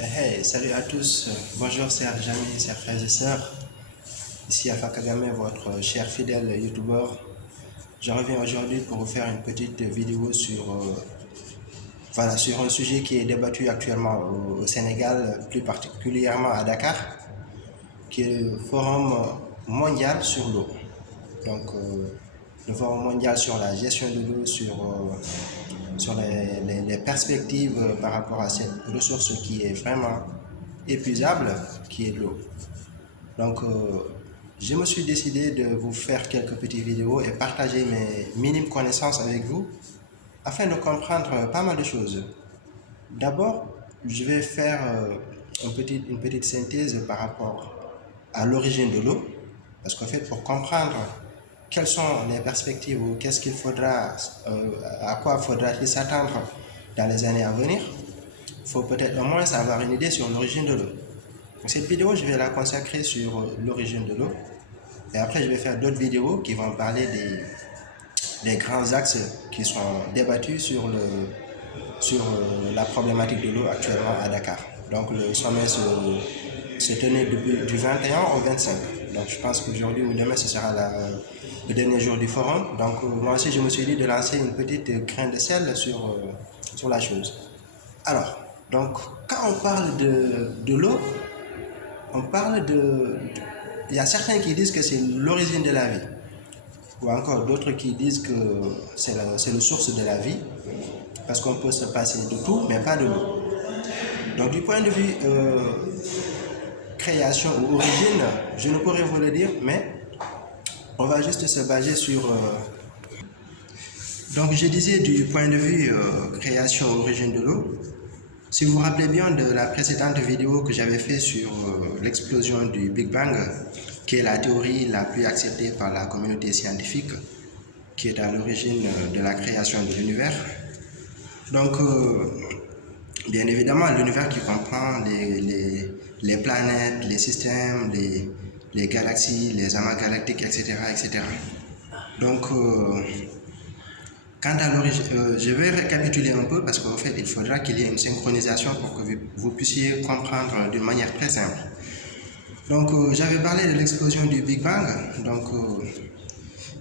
Hey, salut à tous. Bonjour, chers amis, chers frères et sœurs. Ici Alpha Kagame, votre cher fidèle youtubeur. Je reviens aujourd'hui pour vous faire une petite vidéo sur un sujet qui est débattu actuellement au Sénégal, plus particulièrement à Dakar, qui est le Forum mondial sur l'eau. Donc, le Forum mondial sur la gestion de l'eau, sur les perspectives par rapport à cette ressource qui est vraiment épuisable, qui est l'eau. Donc, je me suis décidé de vous faire quelques petites vidéos et partager mes minimes connaissances avec vous afin de comprendre pas mal de choses. D'abord, je vais faire une petite synthèse par rapport à l'origine de l'eau, parce qu'en fait, pour comprendre quelles sont les perspectives ou qu'est-ce qu'il faudra, à quoi faudra-t-il s'attendre dans les années à venir, il faut peut-être au moins avoir une idée sur l'origine de l'eau. Donc, cette vidéo, je vais la consacrer sur l'origine de l'eau. Et après, je vais faire d'autres vidéos qui vont parler des grands axes qui sont débattus sur la problématique de l'eau actuellement à Dakar. Donc, le sommet se tenait du 21 au 25. Donc, je pense qu'aujourd'hui ou demain, ce sera le dernier jour du forum. Donc, moi aussi, je me suis dit de lancer une petite grain de sel sur la chose. Alors, donc, quand on parle de l'eau, on parle il y a certains qui disent que c'est l'origine de la vie, ou encore d'autres qui disent que c'est la source de la vie, parce qu'on peut se passer de tout, mais pas de l'eau. Donc, du point de vue création ou origine, je ne pourrais vous le dire, mais on va juste se baser sur... Donc, je disais du point de vue création ou origine de l'eau. Si vous vous rappelez bien de la précédente vidéo que j'avais fait sur l'explosion du Big Bang, qui est la théorie la plus acceptée par la communauté scientifique, qui est à l'origine de la création de l'univers. Donc, bien évidemment, l'univers qui comprend les planètes, les systèmes, les galaxies, les amas galactiques, etc. etc. Donc, quant à l'origine, je vais récapituler un peu parce qu'en fait, il faudra qu'il y ait une synchronisation pour que vous puissiez comprendre d'une manière très simple. Donc, j'avais parlé de l'explosion du Big Bang. Donc,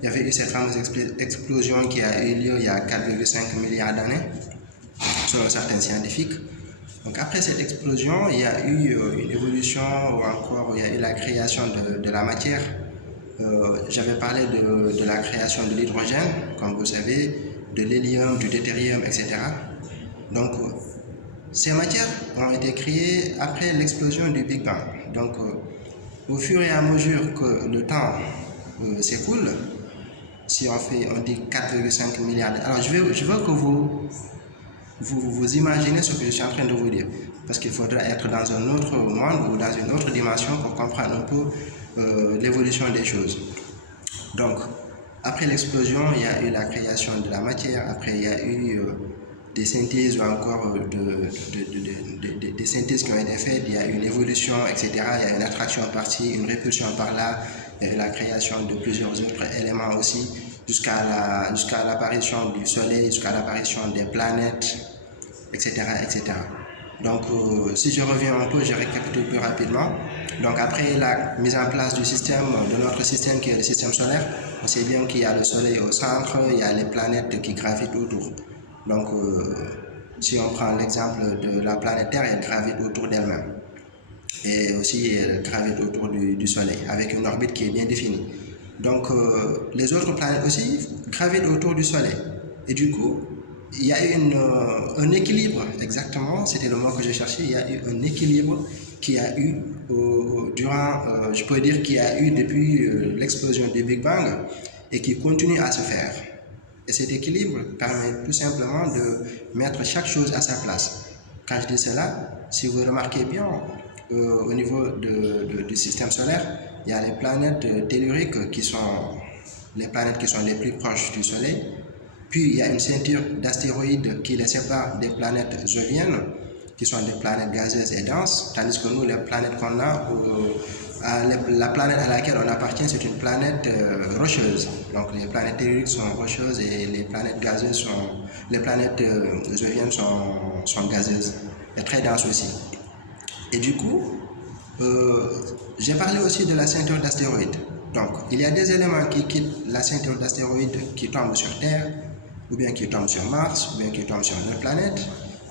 il y avait eu cette fameuse explosion qui a eu lieu il y a 4,5 milliards d'années, selon certains scientifiques. Donc, après cette explosion, il y a eu une évolution ou encore il y a eu la création de la matière. J'avais parlé de la création de l'hydrogène, comme vous savez, de l'hélium, du deutérium, etc. Donc, ces matières ont été créées après l'explosion du Big Bang. Donc, au fur et à mesure que le temps s'écoule, si on dit 4,5 milliards, alors je veux que vous imaginez ce que je suis en train de vous dire, parce qu'il faudra être dans un autre monde ou dans une autre dimension pour comprendre un peu l'évolution des choses. Donc, après l'explosion, il y a eu la création de la matière, après il y a eu des synthèses ou encore des synthèses qui ont été faites, il y a eu une évolution, etc. Il y a une attraction par-ci, une répulsion par-là, la création de plusieurs autres éléments aussi, jusqu'à l'apparition du Soleil, jusqu'à l'apparition des planètes, etc. etc. Donc, si je reviens un peu, je récapitule plus rapidement. Donc, après la mise en place du système, de notre système qui est le système solaire, on sait bien qu'il y a le Soleil au centre, il y a les planètes qui gravitent autour. Donc, si on prend l'exemple de la planète Terre, elle gravite autour d'elle-même. Et aussi, elle gravite autour du Soleil, avec une orbite qui est bien définie. Donc, les autres planètes aussi gravitent autour du Soleil. Et du coup, il y a eu un équilibre, exactement, c'était le mot que je cherchais, il y a eu un équilibre qui a eu je peux dire qu'il y a eu depuis l'explosion du Big Bang et qui continue à se faire. Et cet équilibre permet tout simplement de mettre chaque chose à sa place. Quand je dis cela, si vous remarquez bien, au niveau du système solaire, il y a les planètes telluriques qui sont les planètes qui sont les plus proches du Soleil. Puis il y a une ceinture d'astéroïdes qui les sépare des planètes joviennes, qui sont des planètes gazeuses et denses, tandis que nous, les planètes qu'on a, la planète à laquelle on appartient, c'est une planète rocheuse. Donc les planètes telluriques sont rocheuses et les planètes gazeuses joviennes sont gazeuses et très denses aussi. Et du coup, j'ai parlé aussi de la ceinture d'astéroïdes. Donc, il y a des éléments qui quittent la ceinture d'astéroïdes qui tombent sur Terre, ou bien qui tombent sur Mars, ou bien qui tombent sur notre planète.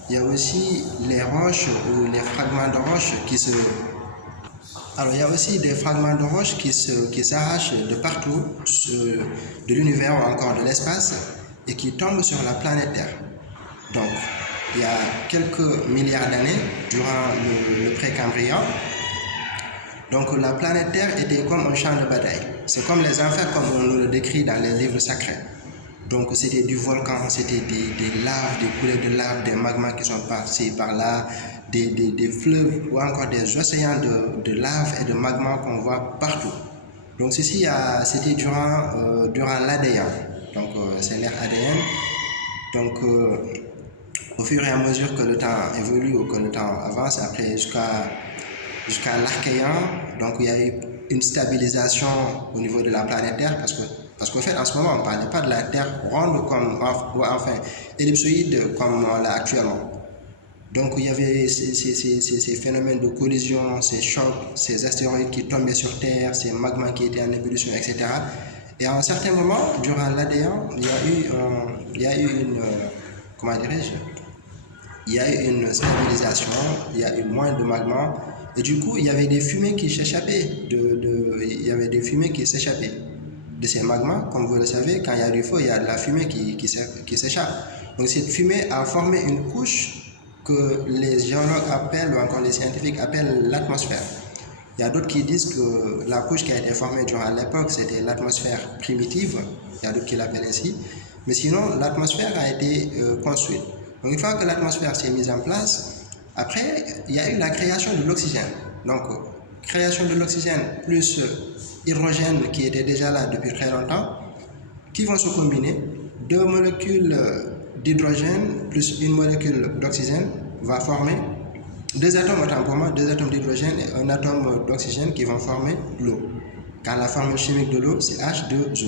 Il y a aussi les roches ou les fragments de roches qui se... Alors, il y a aussi des fragments de roches qui s'arrachent de partout, de l'univers ou encore de l'espace, et qui tombent sur la planète Terre. Donc, il y a quelques milliards d'années, durant le Précambrien, donc la planète Terre était comme un champ de bataille. C'est comme les enfers, comme on le décrit dans les livres sacrés. Donc c'était du volcan, c'était des laves, des coulées de lave, des magmas qui sont passés par là, des fleuves ou encore des océans de lave et de magma qu'on voit partout. Donc ceci, c'était durant l'ADN, donc c'est l'ère ADN. Donc au fur et à mesure que le temps évolue ou que le temps avance, après jusqu'à l'Archéen, donc il y a eu une stabilisation au niveau de la planète Terre parce qu'en fait en ce moment on ne parlait pas de la Terre ronde ou enfin ellipsoïde comme on l'a actuellement. Donc il y avait ces phénomènes de collision, ces chocs, ces astéroïdes qui tombaient sur Terre, ces magmas qui étaient en ébullition, etc. Et à un certain moment, durant l'ADN, il y a eu une, comment dirais-je, il y a eu une stabilisation, il y a eu moins de magma, et du coup, il y avait des fumées qui s'échappaient, il y avait des fumées qui s'échappaient de ces magmas. Comme vous le savez, quand il y a du feu, il y a de la fumée qui s'échappe. Donc cette fumée a formé une couche que les géologues appellent, ou encore les scientifiques appellent l'atmosphère. Il y a d'autres qui disent que la couche qui a été formée durant l'époque, c'était l'atmosphère primitive, il y a d'autres qui l'appellent ainsi, mais sinon l'atmosphère a été construite. Donc une fois que l'atmosphère s'est mise en place, après il y a eu la création de l'oxygène. Donc création de l'oxygène plus hydrogène qui était déjà là depuis très longtemps, qui vont se combiner. Deux molécules d'hydrogène plus une molécule d'oxygène va former deux atomes, autant pour moi, deux atomes d'hydrogène et un atome d'oxygène qui vont former l'eau. Car la formule chimique de l'eau, c'est H2O.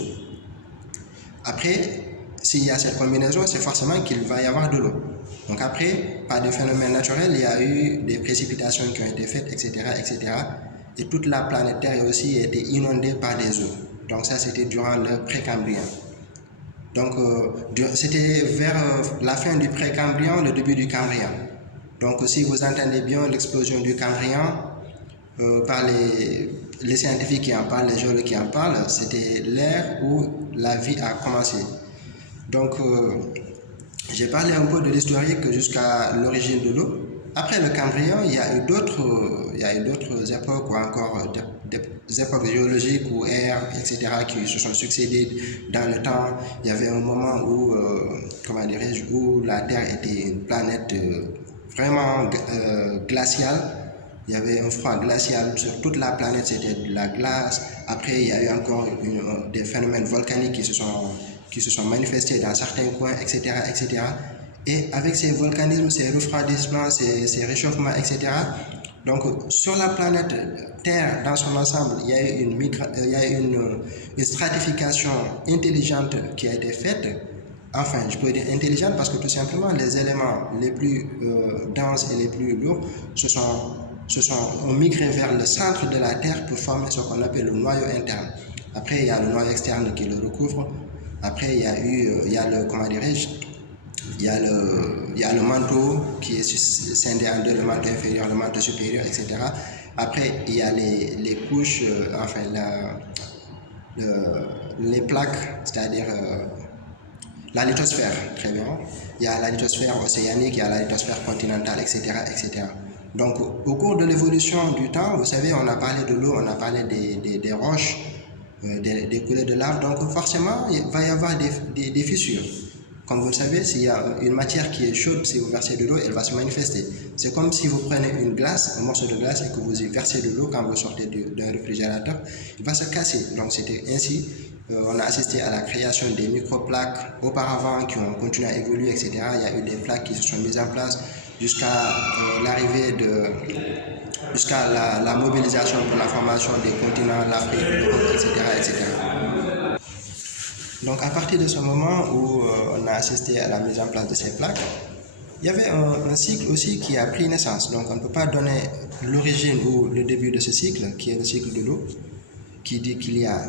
Après, s'il y a cette combinaison, c'est forcément qu'il va y avoir de l'eau. Donc après, par des phénomènes naturels, il y a eu des précipitations qui ont été faites, etc., etc. Et toute la planète Terre aussi a été inondée par des eaux. Donc ça, c'était durant le Précambrien. Donc c'était vers la fin du Précambrien, le début du Cambrien. Donc si vous entendez bien l'explosion du Cambrien, par les scientifiques qui en parlent, les géologues qui en parlent, c'était l'ère où la vie a commencé. Donc j'ai parlé un peu de l'historique jusqu'à l'origine de l'eau. Après le Cambrien, il y a eu d'autres époques ou encore des époques géologiques ou ères, etc., qui se sont succédées dans le temps. Il y avait un moment où, comment dirais-je, où la Terre était une planète vraiment glaciale. Il y avait un froid glacial sur toute la planète, c'était de la glace. Après, il y a eu encore des phénomènes volcaniques qui se sont manifestés dans certains coins, etc., etc. Et avec ces volcanismes, ces refroidissements, ces réchauffements, etc., donc sur la planète Terre dans son ensemble, il y a eu une stratification intelligente qui a été faite. Enfin, je peux dire intelligente parce que tout simplement, les éléments les plus denses et les plus lourds ont migré vers le centre de la Terre pour former ce qu'on appelle le noyau interne. Après, il y a le noyau externe qui le recouvre. Après, il y a le, comment dirais-je, il y a le manteau qui est scindé en deux, le manteau inférieur, le manteau supérieur, etc. Après, il y a les couches, enfin, les plaques, c'est-à-dire la lithosphère, très bien. Il y a la lithosphère océanique, il y a la lithosphère continentale, etc., etc. Donc, au cours de l'évolution du temps, vous savez, on a parlé de l'eau, on a parlé des roches, des coulées de lave. Donc, forcément, il va y avoir des fissures. Comme vous le savez, s'il y a une matière qui est chaude, si vous versez de l'eau, elle va se manifester. C'est comme si vous prenez une glace, un morceau de glace, et que vous y versez de l'eau quand vous sortez d'un réfrigérateur, il va se casser. Donc, c'était ainsi. On a assisté à la création des microplaques auparavant qui ont continué à évoluer, etc. Il y a eu des plaques qui se sont mises en place jusqu'à jusqu'à la mobilisation pour la formation des continents, l'Afrique, l'Europe, etc., etc. Donc à partir de ce moment où on a assisté à la mise en place de ces plaques, il y avait un cycle aussi qui a pris naissance. Donc on ne peut pas donner l'origine ou le début de ce cycle, qui est le cycle de l'eau, qui dit qu'il y a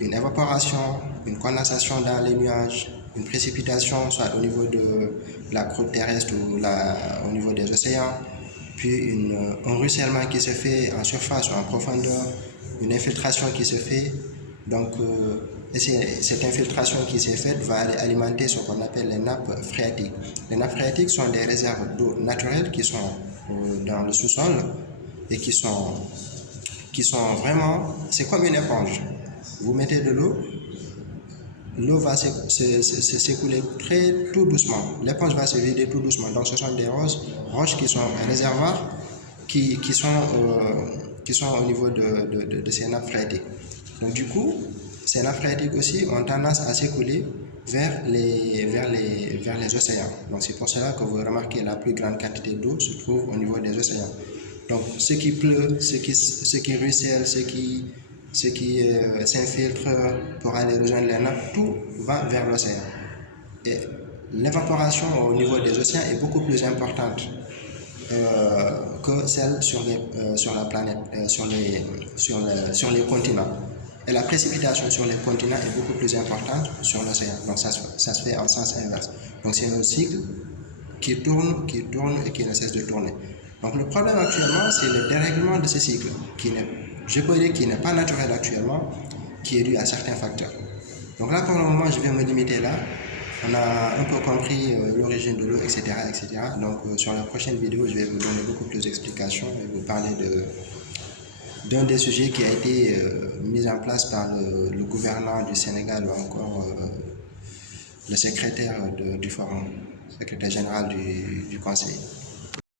une évaporation, une condensation dans les nuages, une précipitation, soit au niveau de la croûte terrestre ou au niveau des océans, puis un ruissellement qui se fait en surface ou en profondeur, une infiltration qui se fait. Donc, cette infiltration qui s'est faite va aller alimenter ce qu'on appelle les nappes phréatiques. Les nappes phréatiques sont des réserves d'eau naturelles qui sont dans le sous-sol et qui sont vraiment, c'est comme une éponge. Vous mettez de l'eau, l'eau va s'écouler tout doucement. L'éponge va se vider tout doucement. Donc ce sont des roches qui sont un réservoir qui sont au niveau de ces nappes phréatiques. Donc du coup, ces nappes phréatiques aussi ont tendance à s'écouler vers les océans. Donc c'est pour cela que vous remarquez la plus grande quantité d'eau se trouve au niveau des océans. Donc ce qui pleut, ce qui ruisselle, ce qui s'infiltre pour aller rejoindre les nappes, tout va vers l'océan. Et l'évaporation au niveau des océans est beaucoup plus importante que celle sur la planète, sur les continents. Et la précipitation sur les continents est beaucoup plus importante sur l'océan. Donc ça se fait en sens inverse. Donc c'est un cycle qui tourne et qui ne cesse de tourner. Donc le problème actuellement, c'est le dérèglement de ce cycle, je peux dire qu'il n'est pas naturel actuellement, qui est dû à certains facteurs. Donc là, pour le moment, je vais me limiter là. On a un peu compris l'origine de l'eau, etc., etc. Donc sur la prochaine vidéo, je vais vous donner beaucoup plus d'explications et vous parler d'un des sujets qui a été mis en place par le gouvernement du Sénégal ou encore le secrétaire du forum, secrétaire général du conseil.